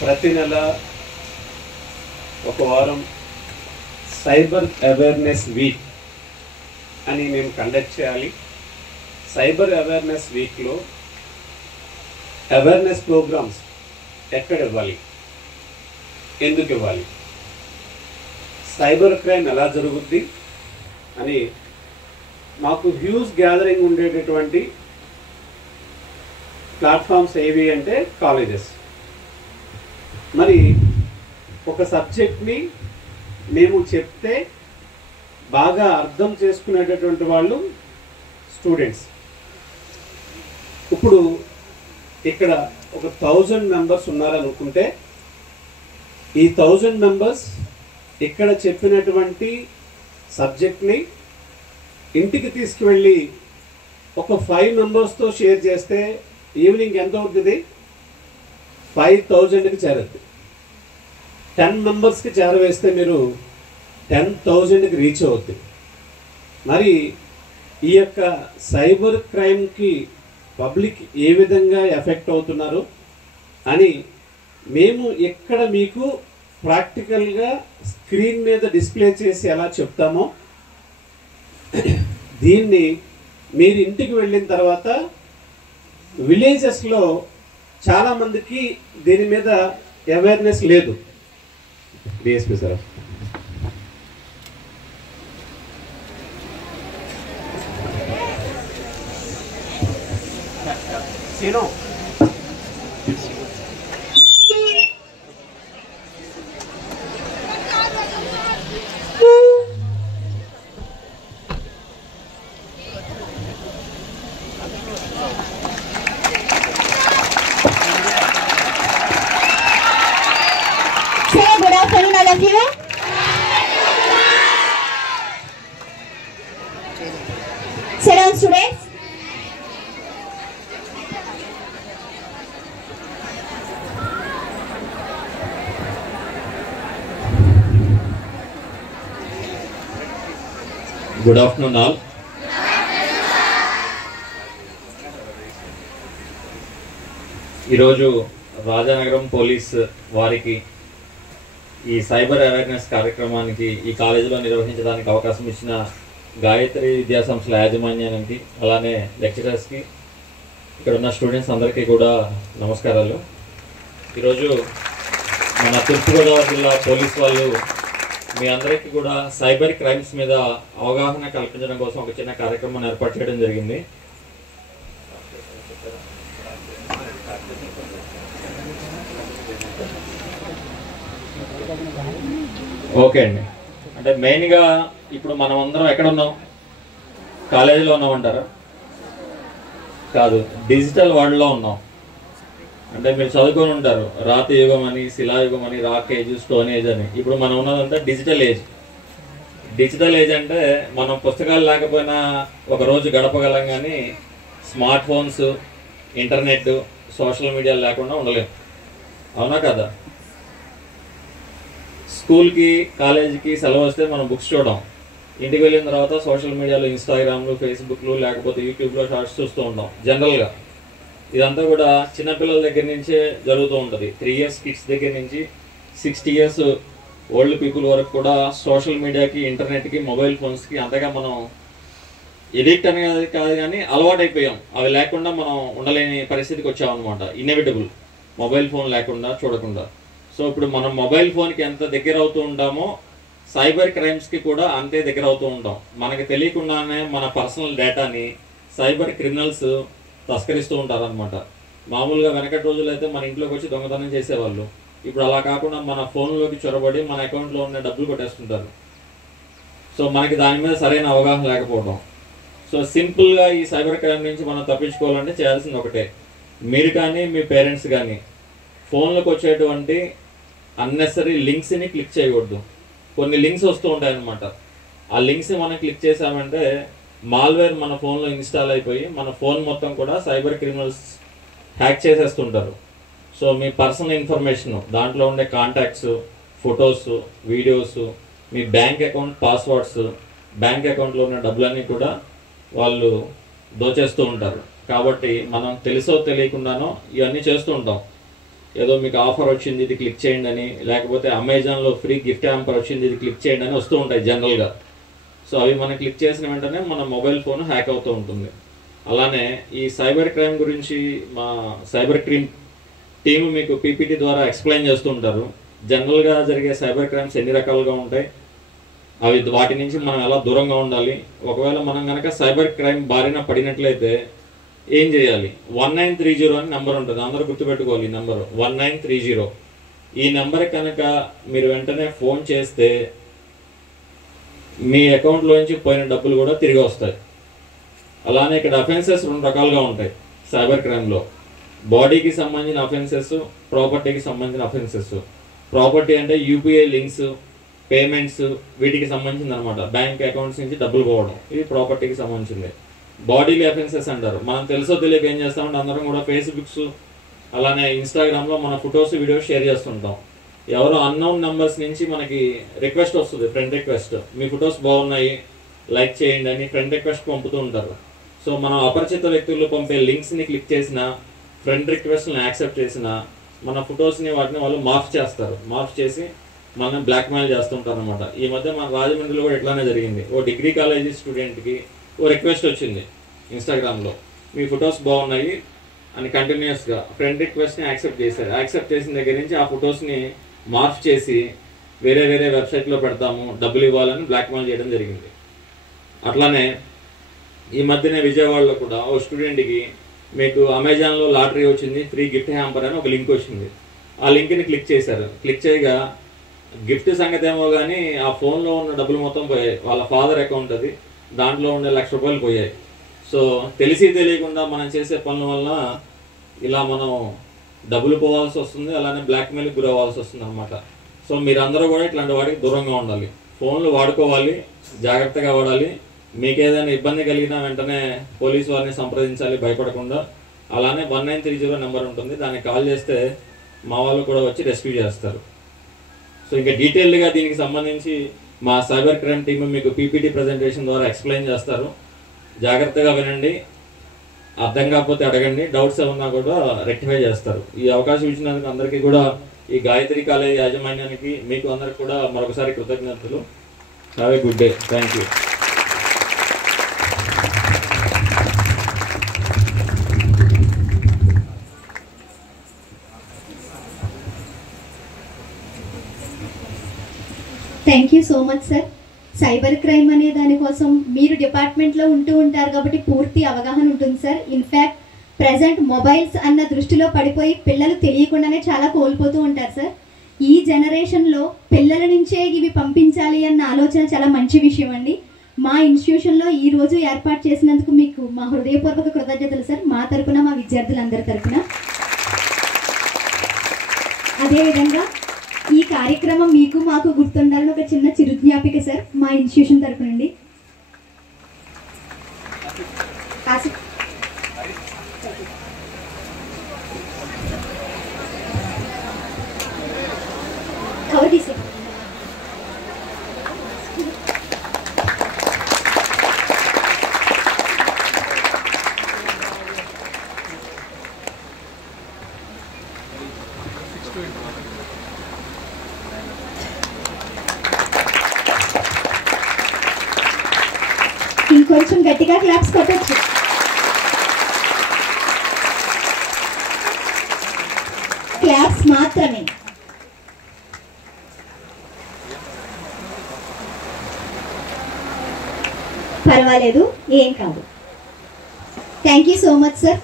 ప్రతి నెల ఒక వారం సైబర్ అవేర్నెస్ వీక్ అని మేము కండక్ట్ చేయాలి. సైబర్ అవేర్నెస్ వీక్లో అవేర్నెస్ ప్రోగ్రామ్స్ ఎక్కడ ఇవ్వాలి, ఎందుకు ఇవ్వాలి, సైబర్ క్రైమ్ ఎలా జరుగుద్ది అని మాకు హ్యూజ్ గ్యాదరింగ్ ఉండేటటువంటి ప్లాట్ఫామ్స్ ఏవి అంటే కాలేజెస్. మరి ఒక సబ్జెక్ట్ని మేము చెప్తే బాగా అర్థం చేసుకునేటటువంటి వాళ్ళు స్టూడెంట్స్. ఇప్పుడు ఇక్కడ ఒక 1000 మెంబర్స్ ఉన్నారనుకుంటే ఈ 1000 మెంబర్స్ ఇక్కడ చెప్పినటువంటి సబ్జెక్ట్ని ఇంటికి తీసుకువెళ్ళి ఒక 5 మెంబర్స్తో షేర్ చేస్తే ఈవినింగ్ ఎంత అవుతుంది? 5000కి చేరద్దు. 10 మెంబర్స్కి చేరవేస్తే మీరు 10,000కి రీచ్ అవుద్ది. మరి ఈ యొక్క సైబర్ క్రైమ్కి పబ్లిక్ ఏ విధంగా ఎఫెక్ట్ అవుతున్నారు అని మేము ఎక్కడ మీకు ప్రాక్టికల్గా స్క్రీన్ మీద డిస్ప్లే చేసి ఎలా చెప్తామో దీన్ని మీరు ఇంటికి వెళ్ళిన తర్వాత విలేజెస్లో చాలామందికి దీని మీద అవేర్నెస్ లేదు. DSP sir, Seenu good afternoon all of you. Sit down students. Good afternoon all. ఈరోజు రాజానగరం పోలీస్ వారికి ఈ సైబర్ అవేర్నెస్ కార్యక్రమానికి ఈ కాలేజీలో నిర్వహించడానికి అవకాశం ఇచ్చిన గాయత్రి విద్యాసంస్థల యాజమాన్యానికి, అలానే లెక్చరర్స్కి, ఇక్కడ ఉన్న స్టూడెంట్స్ అందరికీ కూడా నమస్కారాలు. ఈరోజు మన తూర్పుగోదావరి జిల్లా పోలీస్ వాళ్ళు మీ అందరికీ కూడా సైబర్ క్రైమ్స్ మీద అవగాహన కల్పించడం కోసం ఒక చిన్న కార్యక్రమాన్ని ఏర్పాటు చేయడం జరిగింది. ఓకే అండి. అంటే మెయిన్గా ఇప్పుడు మనం అందరం ఎక్కడ ఉన్నాం? కాలేజీలో ఉన్నామంటారా? కాదు, డిజిటల్ వరల్డ్లో ఉన్నాం. అంటే మీరు చదువుకొని ఉంటారు, రాతి యుగం అని, శిలాయుగం అని, రాక్ ఏజ్, స్టోన్ ఏజ్ అని. ఇప్పుడు మనం ఉన్నదంతా డిజిటల్ ఏజ్. డిజిటల్ ఏజ్ అంటే మనం పుస్తకాలు లేకపోయినా ఒక రోజు గడపగలం, కానీ smart phones, internet, social media లేకుండా ఉండలేము. అవునా కదా? స్కూల్కి, కాలేజీకి సెలవు వస్తే మనం బుక్స్ చూడడం, ఇంటికి వెళ్ళిన తర్వాత సోషల్ మీడియాలో ఇన్స్టాగ్రామ్లు, ఫేస్బుక్లు, లేకపోతే యూట్యూబ్లో షార్ట్స్ చూస్తూ ఉంటాం జనరల్గా. ఇదంతా కూడా చిన్నపిల్లల దగ్గర నుంచే జరుగుతూ ఉంటుంది. 3 years కిడ్స్ దగ్గర నుంచి 60 years ఓల్డ్ పీపుల్ వరకు కూడా సోషల్ మీడియాకి, ఇంటర్నెట్కి, మొబైల్ ఫోన్స్కి అంతగా మనం ఎడిక్ట్ అనేది కాదు కానీ అలవాటైపోయాం. అవి లేకుండా మనం ఉండలేని పరిస్థితికి వచ్చామన్నమాట. ఇన్ఎవిటబుల్, మొబైల్ ఫోన్ లేకుండా, చూడకుండా. సో ఇప్పుడు మనం మొబైల్ ఫోన్కి ఎంత దగ్గర అవుతూ ఉంటామో సైబర్ క్రైమ్స్కి కూడా అంతే దగ్గర అవుతూ ఉంటాం. మనకి తెలియకుండానే మన పర్సనల్ డేటాని సైబర్ క్రిమినల్స్ తస్కరిస్తూ ఉంటారనమాట. మామూలుగా వెనకటి రోజులు అయితే మన ఇంట్లోకి వచ్చి దొంగతనం చేసేవాళ్ళు. ఇప్పుడు అలా కాకుండా మన ఫోన్లోకి చొరబడి మన అకౌంట్లో ఉన్న డబ్బులు కొట్టేస్తుంటారు. సో మనకి దాని మీద సరైన అవగాహన లేకపోవడం. సో సింపుల్గా ఈ సైబర్ క్రైమ్ నుంచి మనం తప్పించుకోవాలంటే చేయాల్సింది ఒకటే, మీరు కానీ మీ పేరెంట్స్ కానీ ఫోన్లోకి వచ్చేటువంటి అన్నెసరీ లింక్స్ని క్లిక్ చేయకూడదు. కొన్ని లింక్స్ వస్తూ ఉంటాయన్నమాట. ఆ లింక్స్ని మనం క్లిక్ చేసామంటే మాల్వేర్ మన ఫోన్లో ఇన్స్టాల్ అయిపోయి మన ఫోన్ మొత్తం కూడా సైబర్ క్రిమినల్స్ హ్యాక్ చేసేస్తుంటారు. సో మీ పర్సనల్ ఇన్ఫర్మేషన్, దాంట్లో ఉండే కాంటాక్ట్స్, ఫొటోస్, వీడియోస్, మీ బ్యాంక్ అకౌంట్ పాస్వర్డ్స్, బ్యాంక్ అకౌంట్లో ఉన్న డబ్బులన్నీ కూడా వాళ్ళు దోచేస్తూ ఉంటారు. కాబట్టి మనం తెలుసో తెలియకుండానో ఇవన్నీ చేస్తూ ఉంటాం. ఏదో మీకు ఆఫర్ వచ్చింది ఇది క్లిక్ చేయండి అని, లేకపోతే అమెజాన్లో ఫ్రీ గిఫ్ట్ హ్యాంపర్ వచ్చింది ఇది క్లిక్ చేయండి అని వస్తూ ఉంటాయి జనరల్గా. సో అవి మనం క్లిక్ చేసిన వెంటనే మన మొబైల్ ఫోన్ హ్యాక్ అవుతూ ఉంటుంది. అలానే ఈ సైబర్ క్రైమ్ గురించి మా సైబర్ క్రైమ్ టీమ్ మీకు పీపీటీ ద్వారా ఎక్స్ప్లెయిన్ చేస్తూ ఉంటారు. జనరల్గా జరిగే సైబర్ క్రైమ్స్ ఎన్ని రకాలుగా ఉంటాయి, అవి వాటి నుంచి మనం ఎలా దూరంగా ఉండాలి, ఒకవేళ మనం కనుక సైబర్ క్రైమ్ బారిన పడినట్లయితే ఏం చేయాలి. 1930 అని నెంబర్ ఉంటుంది, అందరూ గుర్తుపెట్టుకోవాలి ఈ నెంబరు 1930. ఈ నెంబర్ కనుక మీరు వెంటనే ఫోన్ చేస్తే మీ అకౌంట్లోంచి పోయిన డబ్బులు కూడా తిరిగి వస్తాయి. అలానే ఇక్కడ అఫెన్సెస్ 2 రకాలుగా ఉంటాయి సైబర్ క్రైమ్లో. బాడీకి సంబంధించిన అఫెన్సెస్, ప్రాపర్టీకి సంబంధించిన అఫెన్సెస్. ప్రాపర్టీ అంటే యూపీఐ లింక్స్, పేమెంట్స్, వీటికి సంబంధించింది అనమాట. బ్యాంక్ అకౌంట్స్ నుంచి డబ్బులు పోవడం, ఇది ప్రాపర్టీకి సంబంధించింది. బాడీలీ అఫెన్సెస్ అంటారు. మనం తెలుసో తెలియక ఏం చేస్తామంటే అందరం కూడా ఫేస్బుక్స్ అలానే ఇన్స్టాగ్రామ్లో మన ఫొటోస్ వీడియోస్ షేర్ చేస్తుంటాం. ఎవరో అన్నోన్ నెంబర్స్ నుంచి మనకి రిక్వెస్ట్ వస్తుంది, ఫ్రెండ్ రిక్వెస్ట్, మీ ఫొటోస్ బాగున్నాయి లైక్ చేయండి అని ఫ్రెండ్ రిక్వెస్ట్ పంపుతూ ఉంటారు. సో మనం అపరిచిత వ్యక్తులు పంపే లింక్స్ని క్లిక్ చేసిన, ఫ్రెండ్ రిక్వెస్ట్ని యాక్సెప్ట్ చేసిన, మన ఫొటోస్ని వాటిని వాళ్ళు మార్ఫ్ చేస్తారు. మార్ఫ్ చేసి మనం బ్లాక్మెయిల్ చేస్తుంటారు అనమాట. ఈ మధ్య మన రాజమండ్రిలో కూడా ఇట్లానే జరిగింది. ఓ డిగ్రీ కాలేజీ స్టూడెంట్కి ఓ రిక్వెస్ట్ వచ్చింది ఇన్స్టాగ్రామ్లో, మీ ఫొటోస్ బాగున్నాయి అని కంటిన్యూస్గా ఫ్రెండ్ రిక్వెస్ట్ని యాక్సెప్ట్ చేశారు. యాక్సెప్ట్ చేసిన దగ్గర నుంచి ఆ ఫొటోస్ని మార్ఫ్ చేసి వేరే వేరే వెబ్సైట్లో పెడతాము, డబ్బులు ఇవ్వాలని బ్లాక్మెయిల్ చేయడం జరిగింది. అట్లానే ఈ మధ్యనే విజయవాడలో కూడా ఓ స్టూడెంట్కి మీకు అమెజాన్లో లాటరీ వచ్చింది, ఫ్రీ గిఫ్ట్ హ్యాంపర్ అని ఒక లింక్ వచ్చింది. ఆ లింక్ని క్లిక్ చేశారు. క్లిక్ చేయగా గిఫ్ట్ సంగతి ఏమో కానీ ఆ ఫోన్లో ఉన్న డబ్బులు మొత్తం పోయాయి. వాళ్ళ ఫాదర్ అకౌంట్ అది, దాంట్లో ఉండే ₹1,00,000 పోయాయి. సో తెలిసి తెలియకుండా మనం చేసే పనుల వల్ల ఇలా మనం డబ్బులు పోవాల్సి వస్తుంది, అలానే బ్లాక్మెయిల్కి గురవ్వాల్సి వస్తుంది అనమాట. సో మీరందరూ కూడా ఇట్లాంటి వాటికి దూరంగా ఉండాలి. ఫోన్లు వాడుకోవాలి, జాగ్రత్తగా వాడాలి. మీకు ఏదైనా ఇబ్బంది కలిగినా వెంటనే పోలీసు వారిని సంప్రదించాలి భయపడకుండా. అలానే 1930 నెంబర్ ఉంటుంది, దానికి కాల్ చేస్తే మా వాళ్ళు కూడా వచ్చి రెస్క్యూ చేస్తారు. సో ఇంకా డీటెయిల్డ్గా దీనికి సంబంధించి మా సైబర్ క్రైమ్ టీమ్ మీకు పీపీటీ ప్రజెంటేషన్ ద్వారా ఎక్స్ప్లెయిన్ చేస్తారు. జాగ్రత్తగా వినండి, అర్థం కాకపోతే అడగండి, డౌట్స్ ఏమన్నా కూడా రెక్టిఫై చేస్తారు. ఈ అవకాశం ఇచ్చినందుకు అందరికీ కూడా ఈ గాయత్రి కాలేజ్ యాజమాన్యానికి మీకు అందరికి కూడా మరొకసారి కృతజ్ఞతలు. Have a good day. Thank you. Thank you so much sir. Cyber crime అనే దానికోసం మీరు డిపార్ట్మెంట్లో ఉంటూ ఉంటారు కాబట్టి పూర్తి అవగాహన ఉంటుంది సార్. ఇన్ఫ్యాక్ట్ ప్రజెంట్ మొబైల్స్ అన్న దృష్టిలో పడిపోయి పిల్లలు తెలియకుండానే చాలా కోల్పోతూ ఉంటారు సార్. ఈ జనరేషన్లో పిల్లల నుంచే ఇవి పంపించాలి అన్న ఆలోచన చాలా మంచి విషయం అండి. మా ఇన్స్టిట్యూషన్లో ఈరోజు ఏర్పాటు చేసినందుకు మీకు మా హృదయపూర్వక కృతజ్ఞతలు సార్, మా తరపున మా విద్యార్థులందరి తరపున. అదేవిధంగా ఈ కార్యక్రమం మీకు మాకు గుర్తుండాలని ఒక చిన్న చిరుజ్ఞాపిక సార్ మా ఇన్స్టిట్యూషన్ తరపు నుండి. కవర్ తీసే ఇంకొంచెం గట్టిగా క్లాప్స్ కొట్టచ్చు. క్లాప్స్ మాత్రమే. పర్వాలేదు, ఏం కాదు. Thank you so much sir.